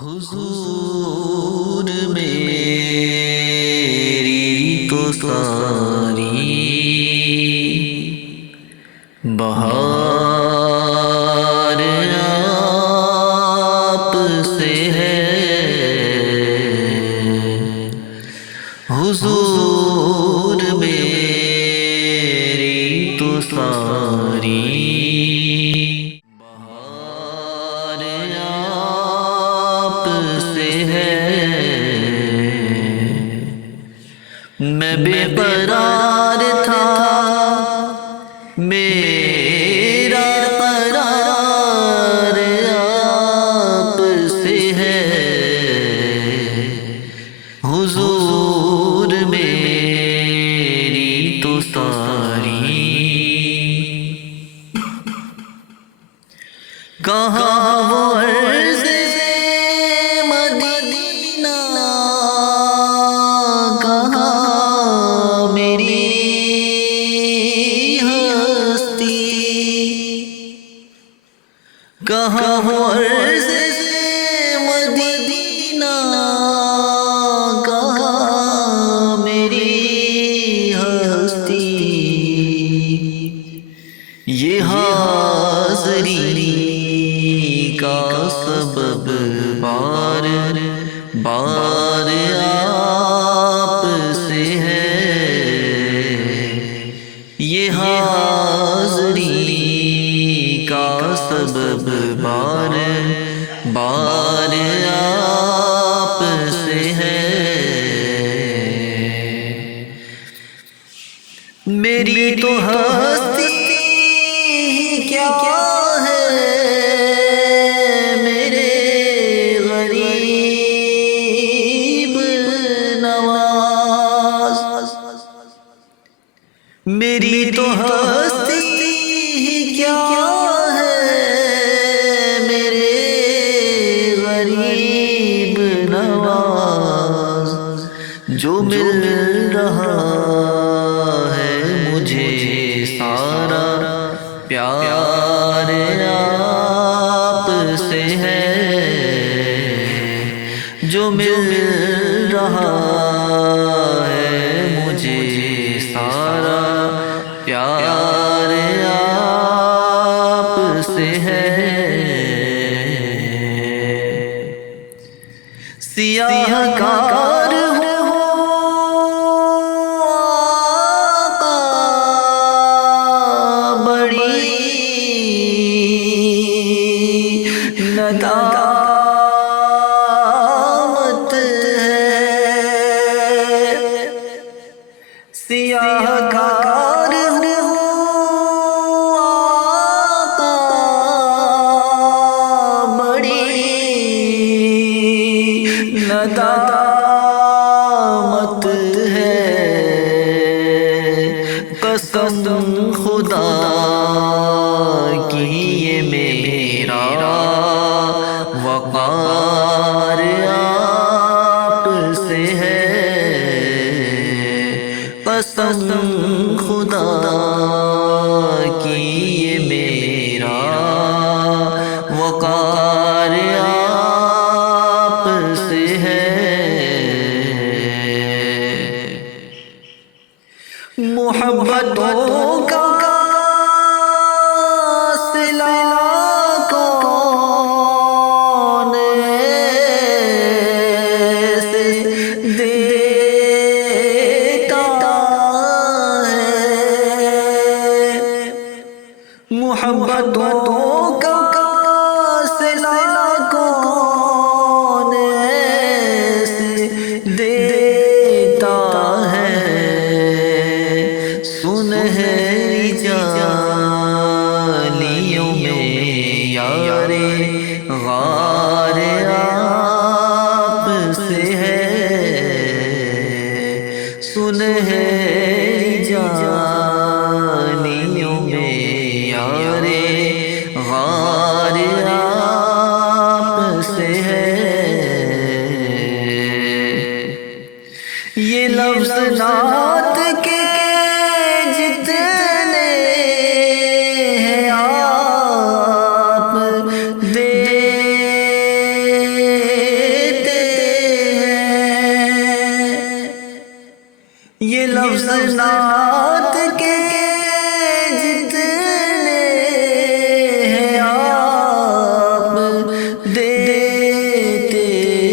حضور میری تو ساری بہار آپ سے ہے، حضور میری تو ساری بہار آپ سے ہے۔ میں بے قرار تھا، میرا قرار آپ سے ہے، حضور میری تو ساری کہاں وہ عرض مدینہ، کہاں میری ہستی، کہاں وہ عرض مدینہ، کہاں میری ہستی، یہ حاضری کا سبب بار بار آپ سے ہے، یہ حاضری کا سبب بار بار آپ سے ہے۔ میری تو ہستی کیا ہے میرے غریب نواز، میری تو ہستی کیا ہے میرے غریب نواز، جو مل رہا ہے مجھے سارا پیار آپ سے ہے، جو مل رہا ہے مجھے سارا پیار آپ سے ہے۔ سیاہ کار ہوں آقا، بڑی ندامت ہے، سیاہ کار ہوں آقا، بڑی ندامت ہے، قسم خدا کی یہ میرا وقار آپ سے ہے، قسم خدا کی یہ میرا وقار آپ سے ہے۔ محبتوں کا صلہ کون ایسے دیتا ہے، محبتوں کا صلہ کون لفظ نعت کے جتنے ہیں آپ دیتے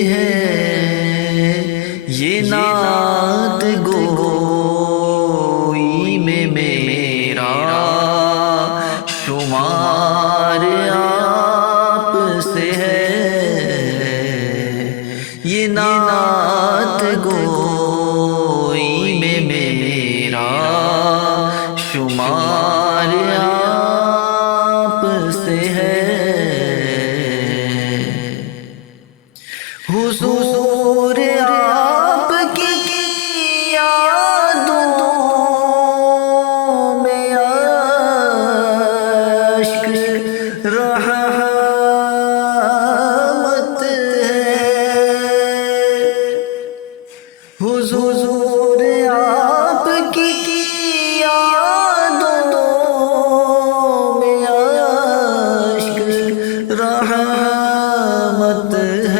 ہیں، یہ نعت گوئی میں میرا شمار آپ سے ہے، یہ نعت گوئی میں میرا شمار آپ سے ہے۔ حضور آپ کی یادوں میں اشک رحمت ہے، حضور آپ کی یادوں میں اشک رحمت ہے۔